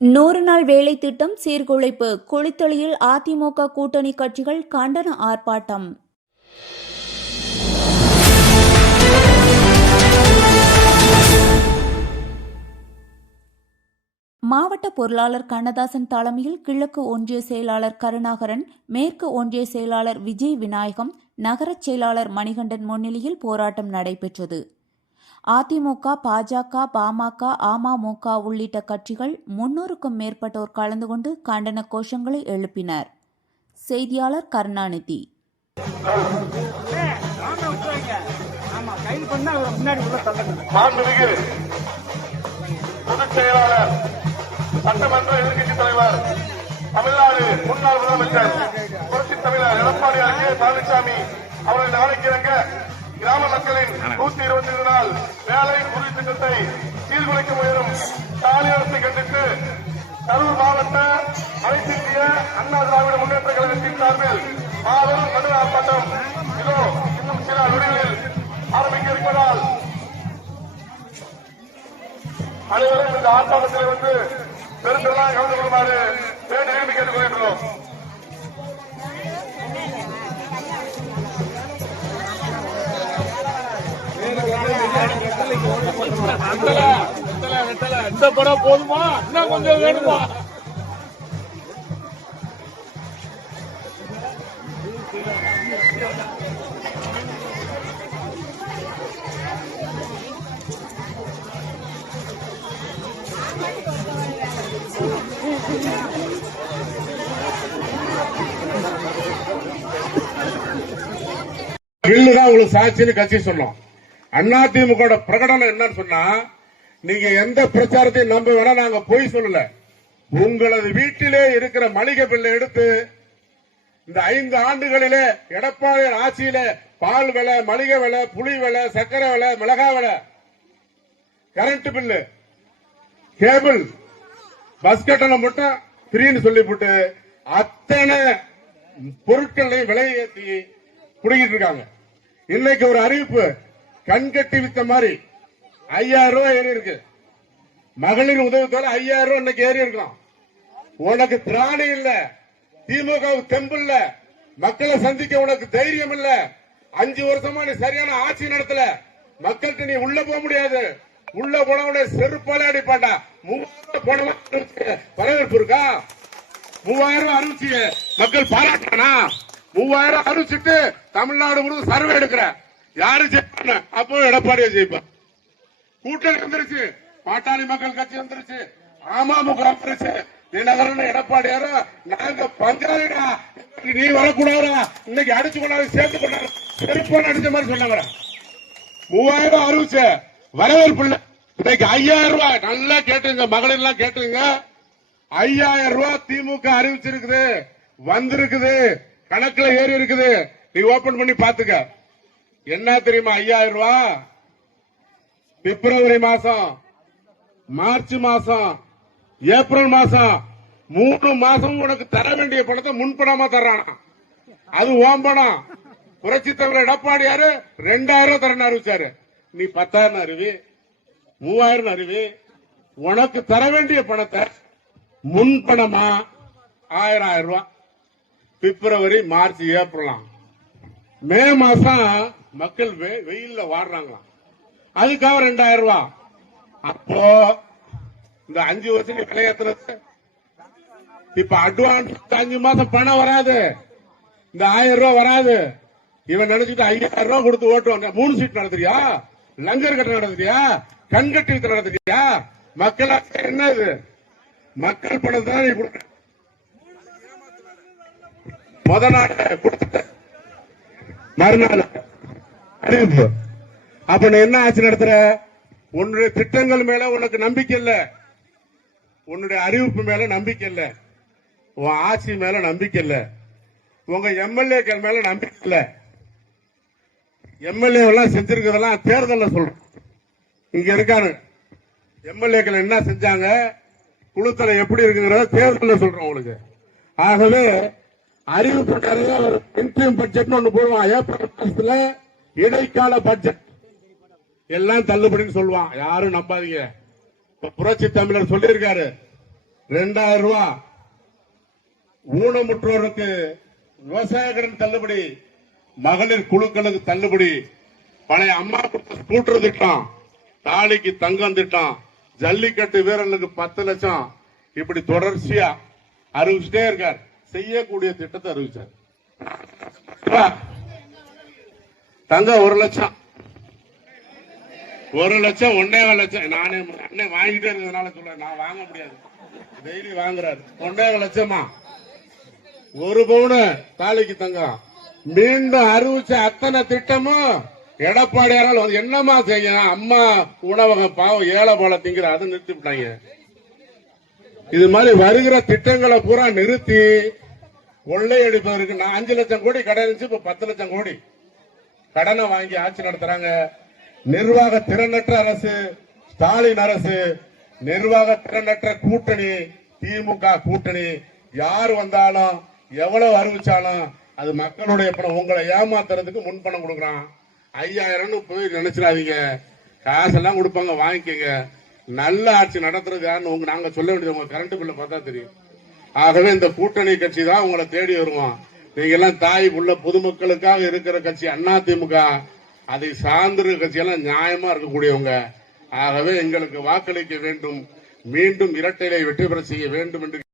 100 நாள் வேலை திட்டம் சீர்குலைப்பு. குளித்தலையில் அதிமுக கூட்டணி கட்சிகள் கண்டன ஆர்ப்பாட்டம். மாவட்ட பொருளாளர் கண்ணதாசன் தலைமையில் கிழக்கு ஒன்றிய செயலாளர் கருணாகரன், மேற்கு ஒன்றிய செயலாளர் விஜய் விநாயகம், நகர செயலாளர் மணிகண்டன் முன்னிலையில் போராட்டம் நடைபெற்றது. அதிமுக, பாஜக, பாமக, அமமுக உள்ளிட்ட கட்சிகள் 300க்கும் மேற்பட்டோர் கலந்து கொண்டு கண்டன கோஷங்களை எழுப்பினர். செய்தியாளர் கருணாநிதி. பொதுச் செயலாளர், சட்டமன்ற எதிர்க்கட்சித் தலைவர், தமிழ்நாடு முன்னாள் முதலமைச்சர் புரட்சித் தலைவர் எடப்பாடி பழனிசாமி அவர்களின் ஆணைக்கிணங்க கிராம மக்களின் 122 நாள் வேலை உறுதி திட்டத்தை சீர்குலைக்க முயலும் ஸ்டாலின் அரசை கண்டித்து கரூர் மாவட்ட அனைத்து இந்திய அண்ணா திராவிட முன்னேற்ற கழகத்தின் சார்பில் மாபெரும் கண்டன ஆர்ப்பாட்டம் இதோ இன்னும் சில நொடிகளில் ஆரம்பிக்க இருப்பதால் அனைவரும் இந்த ஆர்ப்பாட்டத்தில் வந்து பெருந்தெல்லாம் கலந்து கொள்ளுமாறு வேண்டி கேட்டுக் கொள்கின்றோம். இந்த படம் போதுமா? இன்னும் கொஞ்சம் வேணுமா? பில்லுதான் உங்களுக்கு சாட்சின்னு கட்சி சொன்னோம். அதிமுக பிரகடனம் என்னன்னு சொன்னா, நீங்க எந்த பிரச்சாரத்தையும் நம்ப வேணா, நாங்க பொய் சொல்லல. உங்களது வீட்டிலே இருக்கிற மளிகை பில்லை எடுத்து இந்த 5 ஆண்டுகளிலே எடப்பாடி ஆட்சியிலே பால் விலை, மளிகை விலை, புளி விலை, சர்க்கரை விலை, மிளகாய் விலை, கரண்ட் பில்லு, கேபிள், பஸ் கட்டணம் மட்டும் ஃப்ரீன்னு சொல்லிவிட்டு அத்தனை பொருட்களையும் விலை ஏற்றி புடிக்கிட்டு இருக்காங்க. இன்னைக்கு ஒரு அறிவிப்பு, கண்கட்டி வித்த மாதிரி 5000 ரூபாய் ஏறி இருக்கு. மகளிர் உதவித்தொகை 5000 ரூபாய் இன்னைக்கு ஏறி இருக்கலாம். உனக்கு திராணி இல்ல, திமுக தெம்பு இல்ல, மக்களை சந்திக்க உனக்கு தைரியம் இல்ல. 5 வருஷமா நீ சரியான ஆட்சி நடத்தல. மக்கள்கிட்ட நீ உள்ள போக முடியாது. உள்ள போனவன செருப்பாலே அடிப்பாண்டா. 3000 போன வரவேற்பு இருக்கா? 3000 அறிவிச்சு மக்கள் பாராட்டானா? 3000 அறிவிச்சுட்டு தமிழ்நாடு முழுவதும் சர்வே எடுக்கிற யாரு ஜெயிப்பாங்க? அப்போ எடப்பாடியை ஜெயிப்பான். கூட்டணி வந்துருச்சு, பாட்டாளி மக்கள் கட்சி வந்துருச்சு, அமமுக வந்துருச்சு. தினகரன் எடப்பாடியாரா நாங்க பஞ்சாயடா, நீ வரக்கூடாதா, இன்னைக்கு அடிச்சு கொண்டாடு, சேர்த்து கொண்டாடு, செருப்பான அடிச்ச மாதிரி சொன்னாங்க. 3000 அறிவிச்ச வரவேற்பு இல்ல. இன்னைக்கு 5000 ரூபாய் நல்லா கேட்டுங்க, மகளிர் எல்லாம் கேட்டுங்க. 5000 ரூபாய் திமுக அறிவிச்சிருக்குது, வந்திருக்குது, கணக்குல ஏறி இருக்குது. நீ ஓபன் பண்ணி பாத்துக்க. என்ன தெரியுமா 5000 ரூபாய்? பிப்ரவரி மாசம், மார்ச் மாசம், ஏப்ரல் மாசம், 3 மாசம் உனக்கு தர வேண்டிய பணத்தை முன்பணமா தர்றான். அது ஓம்பணம். புரட்சி தலைவர் எடப்பாடியாரு 2000 தரணும் அறிவிச்சாரு. நீ 10,000 அறிவி, 3000 அறிவி. உனக்கு தர வேண்டிய பணத்தை முன்பணமா 1000 ரூபாய். பிப்ரவரி, மார்ச், ஏப்ரல், மே மாசம் மக்கள் வெயில்ல வாடுறாங்களாம். அதுக்காக 2000 ரூபாய். அப்போ இந்த 5 வருஷம் விலையேற்றது. இப்ப அட்வான்ஸ் 5 மாசம் பணம் வராது, இந்த 1000 ரூபாய் வராது. இவன் நினைச்சிட்டு 5000 ரூபாய் கொடுத்து ஓட்டுவாங்க. 3 சீட் நடத்துறியா? லங்கர் கட்ட நடத்துறியா? கண்கட்டி வித்த நடத்துறியா? மக்கள் என்ன இது? மக்கள் பணத்தை தான் நீ கொடுக்க. முத நாள் கொடுத்துட்ட, மறுநாள் அறிவிப்பு. அப்ப நீ என்ன ஆட்சி நடத்துற? உன்னுடைய திட்டங்கள் மேல உனக்கு நம்பிக்கை இல்ல, உன்னுடைய அறிவிப்பு மேல நம்பிக்கை இல்ல, உன் ஆட்சி மேல நம்பிக்கை இல்ல, உங்க எம்எல்ஏக்கள் மேல நம்பிக்கை இல்ல. எம்எல்ஏ எல்லாம் செஞ்சிருக்கிறதெல்லாம் தேர்தல் சொல்றோம். இங்க இருக்காரு எம்எல்ஏக்கள் என்ன செஞ்சாங்க, குழுத்தலை எப்படி இருக்குங்கிறத தேர்தல் சொல்றோம் உங்களுக்கு. ஆகவே அறிவிப்பு இன்டீரியம் பட்ஜெட் ஒன்று போடுவான். ஏப்ரல் மாசத்துல இடைக்கால பட்ஜெட் எல்லாம் தள்ளுபடின்னு சொல்லுவான். யாரும் நம்பாதீங்க. புரட்சி தமிழர் சொல்லியிருக்காரு, 2000 ரூபாய் ஊனமுற்றோருக்கு விவசாய கடன் தள்ளுபடி, மகளிர் குழுக்களுக்கு தள்ளுபடி, பழைய அம்மா கொடுத்த ஸ்கூட்டர் திட்டம், தாலிக்கு தங்கம் திட்டம், ஜல்லிக்கட்டு வீரர்களுக்கு 10 லட்சம், இப்படி தொடர்ச்சியா அறிவிச்சுட்டே இருக்கார். செய்யக்கூடிய திட்டத்தை அறிவிச்சார். தங்கம் 1 லட்சம், 1 லட்சம் 1.25 லட்சம். நானே அண்ணன் வாங்கிட்டே இருக்கிறதுனால சொல்றேன், நான் வாங்க முடியாது, டெய்லி வாங்குறாரு. 1.25 லட்சமா 1 பவுன் தாலிக்கு தங்கம். மீண்டும் அறிவிச்ச அத்தனை திட்டமும் எடப்பாடியாரால் வந்து என்னமா செய்யணும், அம்மா உணவகம் பாவம் ஏழை போல திங்கிற அதை நிறுத்தி விட்டாங்க. இது மாதிரி வருகிற திட்டங்களை பூரா நிறுத்தி கொள்ளையடிப்பதற்கு 5 லட்சம் கோடி கடன் இருந்துச்சு, இப்ப 10 லட்சம் கோடி கடனை வாங்கி ஆட்சி நடத்துறாங்க. நிர்வாக திறனற்ற அரசு, ஸ்டாலின் அரசு, நிர்வாக திறனற்ற கூட்டணி, திமுக கூட்டணி. யார் வந்தாலும் எவ்வளவு அறிவிச்சாலும் அது மக்களுடைய பணம். உங்களை ஏமாத்துறதுக்கு முன்பணம் கொடுக்கறான். 5000 போய் நினைச்சிடாதீங்க, காசெல்லாம் கொடுப்பாங்க, வாங்கிக்கங்க. நல்ல ஆட்சி நடத்துறது யாருன்னு நாங்க சொல்ல வேண்டியது உங்க கரண்ட் பில்ல பார்த்தா தெரியும். ஆகவே இந்த கூட்டணி கட்சி தான் உங்களை தேடி வருவோம். நீங்க எல்லாம் தாய் உள்ள பொதுமக்களுக்காக இருக்கிற கட்சி அதிமுக, அதை சார்ந்த கட்சியெல்லாம் நியாயமா இருக்கக்கூடியவங்க. ஆகவே எங்களுக்கு வாக்களிக்க வேண்டும், மீண்டும் இரட்டையை வெற்றி பெற செய்ய வேண்டும் என்று